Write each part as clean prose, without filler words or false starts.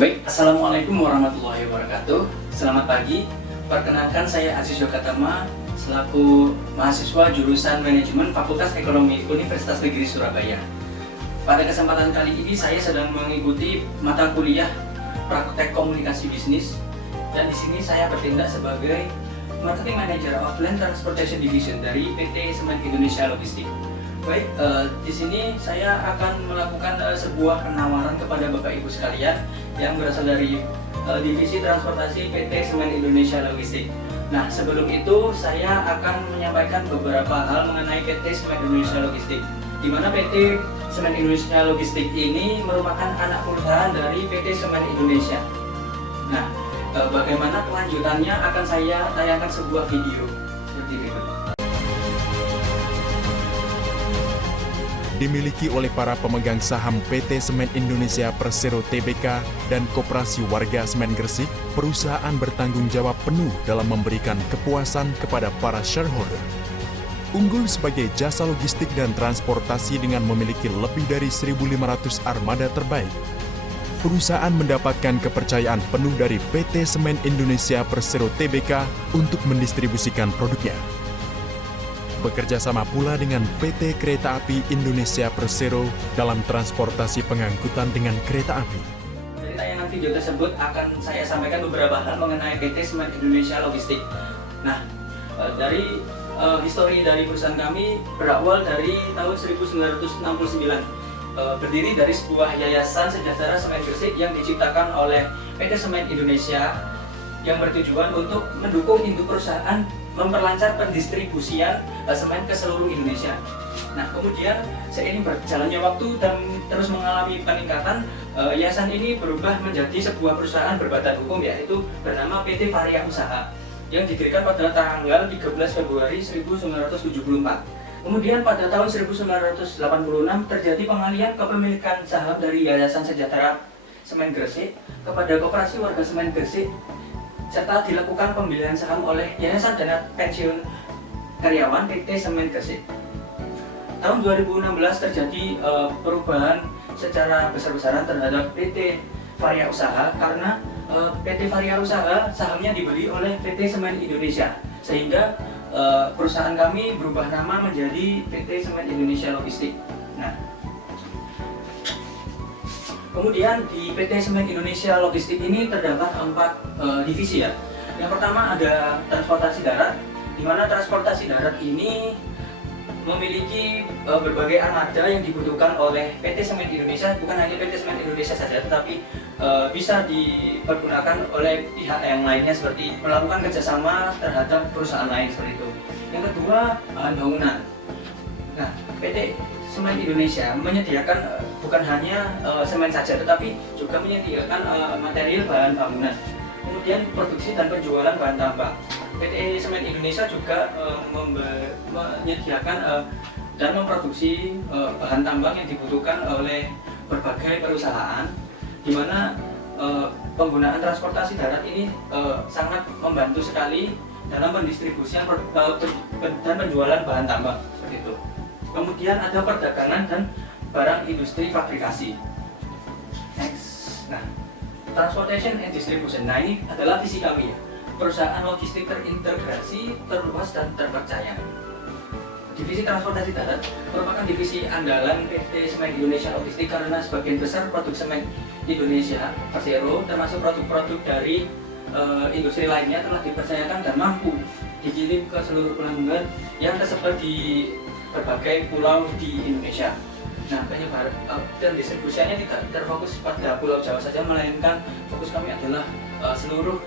Baik, Assalamualaikum warahmatullahi wabarakatuh. Selamat pagi. Perkenalkan, saya Aziz Yokatama selaku mahasiswa jurusan Manajemen Fakultas Ekonomi Universitas Negeri Surabaya. Pada kesempatan kali ini saya sedang mengikuti mata kuliah Praktek Komunikasi Bisnis, dan di sini saya bertindak sebagai Marketing Manager of Land Transportation Division dari PT Semen Indonesia Logistik. Baik, di sini saya akan melakukan sebuah penawaran kepada Bapak Ibu sekalian yang berasal dari Divisi Transportasi PT Semen Indonesia Logistik. Nah, sebelum itu saya akan menyampaikan beberapa hal mengenai PT Semen Indonesia Logistik, di mana PT Semen Indonesia Logistik ini merupakan anak perusahaan dari PT Semen Indonesia. Nah, bagaimana kelanjutannya akan saya tayangkan sebuah video seperti berikut. Dimiliki oleh para pemegang saham PT Semen Indonesia Persero Tbk dan Koperasi Warga Semen Gresik, perusahaan bertanggung jawab penuh dalam memberikan kepuasan kepada para shareholder. Unggul sebagai jasa logistik dan transportasi dengan memiliki lebih dari 1.500 armada terbaik. Perusahaan mendapatkan kepercayaan penuh dari PT Semen Indonesia Persero Tbk untuk mendistribusikan produknya. Bekerja sama pula dengan PT Kereta Api Indonesia Persero dalam transportasi pengangkutan dengan kereta api. Dari tayangan video tersebut akan saya sampaikan beberapa hal mengenai PT Semen Indonesia Logistik. Nah, dari histori dari perusahaan kami berawal dari tahun 1969. Berdiri dari sebuah yayasan sejahtera Semen Gresik yang diciptakan oleh PT Semen Indonesia yang bertujuan untuk mendukung induk perusahaan memperlancar pendistribusian semen ke seluruh Indonesia. Nah, kemudian seiring berjalannya waktu dan terus mengalami peningkatan, yayasan ini berubah menjadi sebuah perusahaan berbadan hukum, yaitu bernama PT Varia Usaha, yang didirikan pada tanggal 13 Februari 1974. Kemudian pada tahun 1986 terjadi pengalihan kepemilikan saham dari Yayasan Sejahtera Semen Gresik kepada Koperasi Warga Semen Gresik, serta dilakukan pembelian saham oleh Yayasan Dana Pensiun Karyawan PT Semen Gresik. Tahun 2016 terjadi perubahan secara besar-besaran terhadap PT Varia Usaha karena PT Varia Usaha sahamnya dibeli oleh PT Semen Indonesia, sehingga perusahaan kami berubah nama menjadi PT Semen Indonesia Logistik. Nah, kemudian di PT Semen Indonesia Logistik ini terdapat 4 divisi ya. Yang pertama ada transportasi darat, di mana transportasi darat ini memiliki berbagai armada yang dibutuhkan oleh PT Semen Indonesia. Bukan hanya PT Semen Indonesia saja, tetapi bisa dipergunakan oleh pihak yang lainnya, seperti melakukan kerjasama terhadap perusahaan lain seperti itu. Yang kedua, bahan bangunan. Nah, PT Semen Indonesia menyediakan bukan hanya semen saja, tetapi juga menyediakan material bahan bangunan. Kemudian produksi dan penjualan bahan tambang. PT Semen Indonesia juga menyediakan dan memproduksi bahan tambang yang dibutuhkan oleh berbagai perusahaan, di mana penggunaan transportasi darat ini sangat membantu sekali dalam pendistribusian dan penjualan bahan tambang seperti itu. Kemudian ada perdagangan dan barang industri fabrikasi. Next. Nah, transportation and distribution. Nah, ini adalah visi kami ya. Perusahaan logistik terintegrasi, terluas dan terpercaya. Divisi transportasi darat merupakan divisi andalan PT Semen Indonesia Logistik karena sebagian besar produk semen Indonesia Persero, termasuk produk-produk dari industri lainnya, telah dipercayakan dan mampu dikirim ke seluruh pelanggan yang tersebar di berbagai pulau di Indonesia. Nah, penyebar dan distribusinya tidak terfokus pada Pulau Jawa saja, melainkan fokus kami adalah seluruh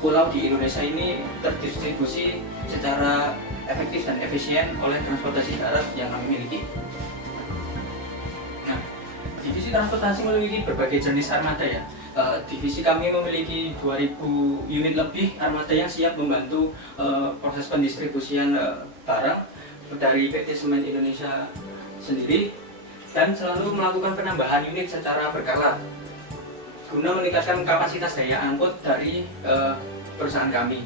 pulau di Indonesia ini terdistribusi secara efektif dan efisien oleh transportasi darat yang kami miliki. Nah, divisi transportasi memiliki berbagai jenis armada ya. Divisi kami memiliki 2.000 unit lebih armada yang siap membantu proses pendistribusian barang dari PT Semen Indonesia sendiri, dan selalu melakukan penambahan unit secara berkala guna meningkatkan kapasitas daya angkut dari perusahaan kami,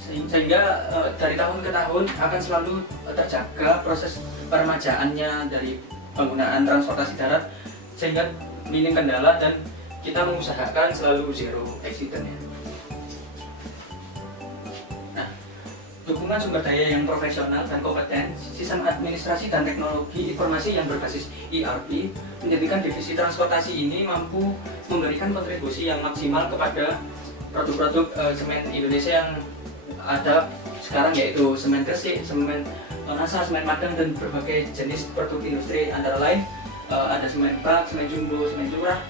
sehingga dari tahun ke tahun akan selalu terjaga proses peremajaannya dari penggunaan transportasi darat, sehingga minim kendala dan kita mengusahakan selalu zero accident ya. Nah, dukungan sumber daya yang profesional dan kompeten, sistem administrasi dan teknologi informasi yang berbasis ERP menjadikan divisi transportasi ini mampu memberikan kontribusi yang maksimal kepada produk-produk semen Indonesia yang ada sekarang, yaitu semen Gresik, semen Tonasa, semen Madang, dan berbagai jenis produk industri antara lain ada semen bak, semen jumbo, semen curah.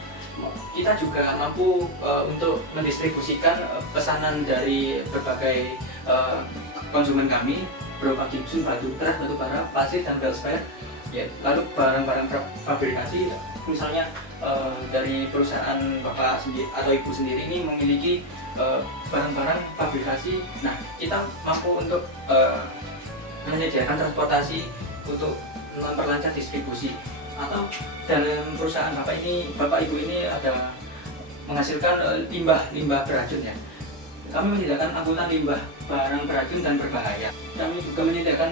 Kita juga mampu untuk mendistribusikan pesanan dari berbagai konsumen kami berupa gipsum, batu bara, pasir, dan bel spare. Ya, lalu barang-barang fabrikasi, misalnya dari perusahaan bapak sendiri atau ibu sendiri ini memiliki barang-barang fabrikasi. Nah, kita mampu untuk menyediakan transportasi untuk memperlancar distribusi. Atau dalam perusahaan bapak ibu ini ada menghasilkan limbah beracun ya. Kami menyediakan angkutan limbah barang beracun dan berbahaya. Kami juga menyediakan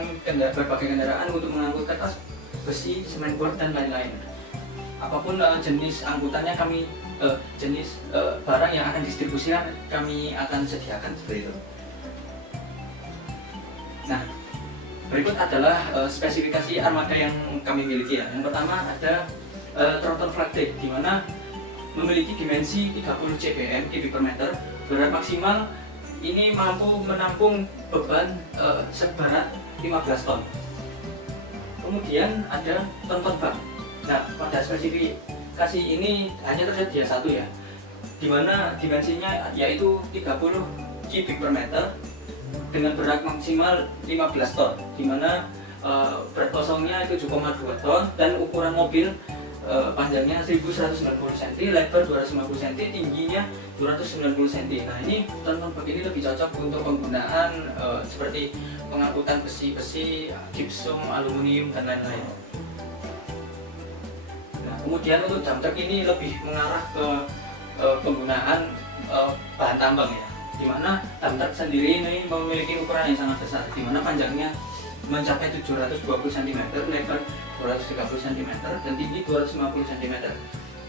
berbagai kendaraan untuk mengangkut kertas, besi, semen board, dan lain-lain. Apapun jenis angkutannya, kami jenis barang yang akan distribusikan kami akan sediakan seperti itu. Nah, berikut adalah spesifikasi armada yang kami miliki ya. Yang pertama ada tronton flat deck, di mana memiliki dimensi 30 cbm kubik per meter, berat maksimal ini mampu menampung beban seberat 15 ton. Kemudian ada tronton bak. Nah, pada spesifikasi ini hanya tersedia satu ya, di mana dimensinya yaitu 30 kubik per meter dengan berat maksimal 15 ton, di mana berat kosongnya 7,2 ton, dan ukuran mobil panjangnya 1190 cm, lebar 250 cm, tingginya 290 cm. Nah, ini tronton bak ini lebih cocok untuk penggunaan seperti pengangkutan besi-besi, gipsum, aluminium, dan lain-lain. Nah, kemudian untuk dump truck ini lebih mengarah ke penggunaan bahan tambang ya, dimana dump truck sendiri ini memiliki ukuran yang sangat besar, dimana panjangnya mencapai 720 cm, lebar 230 cm, dan tinggi 250 cm.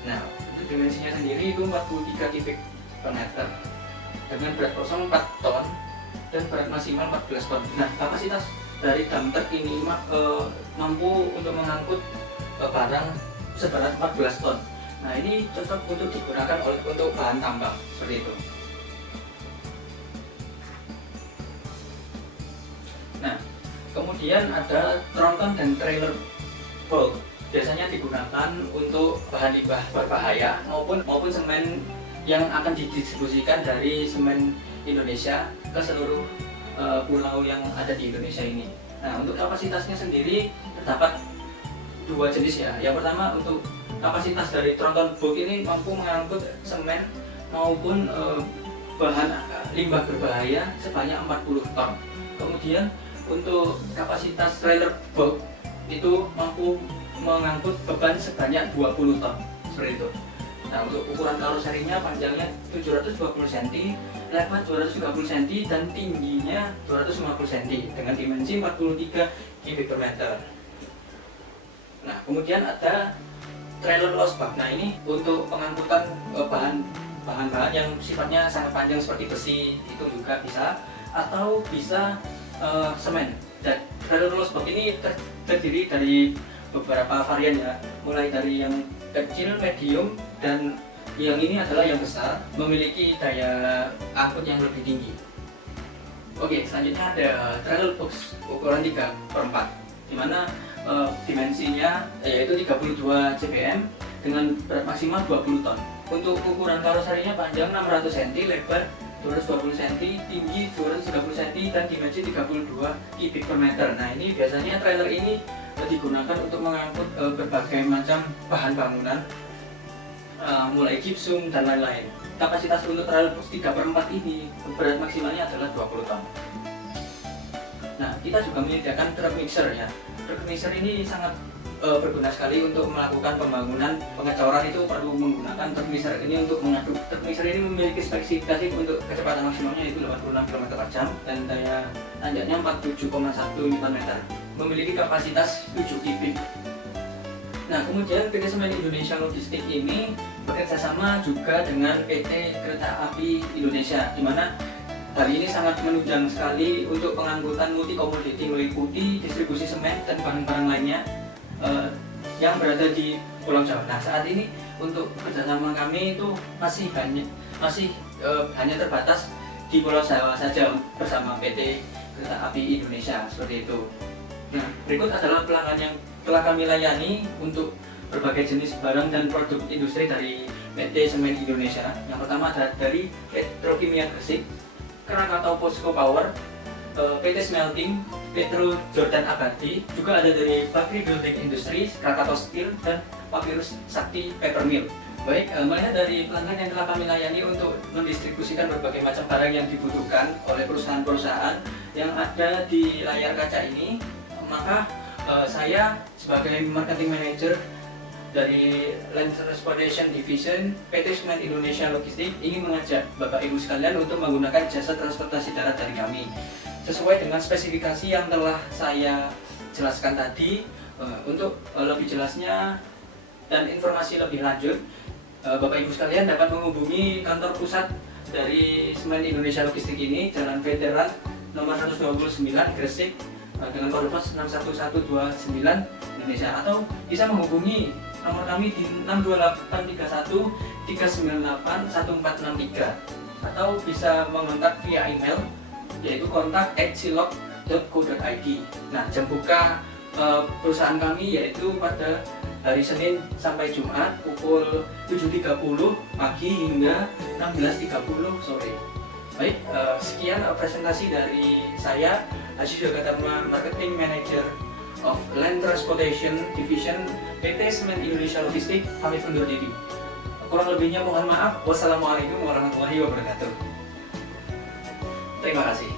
Nah, untuk dimensinya sendiri itu 43 kubik per meter dengan berat kosong 4 ton dan berat maksimal 14 ton. Nah, kapasitas dari dump truck ini mampu untuk mengangkut barang seberat 14 ton. Nah, ini cocok untuk digunakan untuk bahan tambang seperti itu. Nah, kemudian ada tronton dan trailer bulk. Biasanya digunakan untuk bahan limbah berbahaya maupun semen yang akan didistribusikan dari semen Indonesia ke seluruh pulau yang ada di Indonesia ini. Nah, untuk kapasitasnya sendiri terdapat dua jenis ya. Yang pertama, untuk kapasitas dari tronton bulk ini mampu mengangkut semen maupun bahan limbah berbahaya sebanyak 40 ton. Kemudian untuk kapasitas trailer bulk itu mampu mengangkut beban sebanyak 20 ton seperti itu. Nah, untuk ukuran karoserinya panjangnya 720 cm, lebar 230 cm, dan tingginya 250 cm dengan dimensi 43 kubik per meter. Nah, kemudian ada trailer lost bag. Nah, ini untuk pengangkutan bahan-bahan yang sifatnya sangat panjang seperti besi, itu juga bisa, atau bisa semen. Dan trailer lost bag ini terdiri dari beberapa varian ya, mulai dari yang kecil, medium, dan yang ini adalah yang besar, memiliki daya angkut yang lebih tinggi. Oke, selanjutnya ada trailer box ukuran 3/4, dimana dimensinya yaitu 32 cbm dengan berat maksimal 20 ton. Untuk ukuran karoserinya panjang 600 cm, lebar 220 cm, tinggi 230 cm, dan dimensi 32 kubik per meter. Nah, ini biasanya trailer ini digunakan untuk mengangkut berbagai macam bahan bangunan, mulai gipsum dan lain-lain. Kapasitas untuk trailer box 3/4 ini berat maksimalnya adalah 20 ton. Nah, kita juga menyediakan truck mixer ya. Truck mixer ini sangat berguna sekali untuk melakukan pembangunan pengecoran, itu perlu menggunakan truk mixer ini untuk mengaduk. Truk mixer ini memiliki spesifikasi untuk kecepatan maksimalnya yaitu 86 km/jam dan daya tanjaknya 47,1 Nm, memiliki kapasitas 7 kubik. Nah, kemudian PT Semen Indonesia Logistik ini bekerja sama juga dengan PT Kereta Api Indonesia, di mana hal ini sangat menunjang sekali untuk pengangkutan multi komoditi meliputi distribusi semen dan barang-barang lainnya yang berada di Pulau Jawa. Nah, saat ini untuk kerjasama kami itu masih hanya terbatas di Pulau Jawa saja bersama PT Kereta Api Indonesia, seperti itu. Nah, berikut adalah pelanggan yang telah kami layani untuk berbagai jenis barang dan produk industri dari PT Semen Indonesia. Yang pertama adalah dari Petrokimia Gresik, Krakatau Posco Power, PT Smelting, Petro Jordan Abadi, juga ada dari Bakri Building Industries, Krakatau Steel, dan Papyrus Sakti Paper Mill. Baik, melihat dari pelanggan yang telah kami layani untuk mendistribusikan berbagai macam barang yang dibutuhkan oleh perusahaan-perusahaan yang ada di layar kaca ini, maka saya sebagai marketing manager dari Land Transportation Division PT Semen Indonesia Logistik ingin mengajak Bapak Ibu sekalian untuk menggunakan jasa transportasi darat dari kami sesuai dengan spesifikasi yang telah saya jelaskan tadi. Untuk lebih jelasnya dan informasi lebih lanjut, Bapak Ibu sekalian dapat menghubungi kantor pusat dari Semen Indonesia Logistik ini, Jalan Veteran nomor 129 Gresik dengan kode pos 61129 Indonesia, atau bisa menghubungi nomor kami di 62831 398 1463, atau bisa mengontak via email yaitu kontak@silog.co.id. Nah, jam buka perusahaan kami yaitu pada hari Senin sampai Jumat pukul 7.30 pagi hingga 16.30 sore. Baik, sekian presentasi dari saya, Haji Yogatama, Marketing Manager of Land Transportation Division PT Semen Indonesia Logistik, pamit undur diri. Kurang lebihnya mohon maaf. Wassalamualaikum warahmatullahi wabarakatuh. Terima kasih.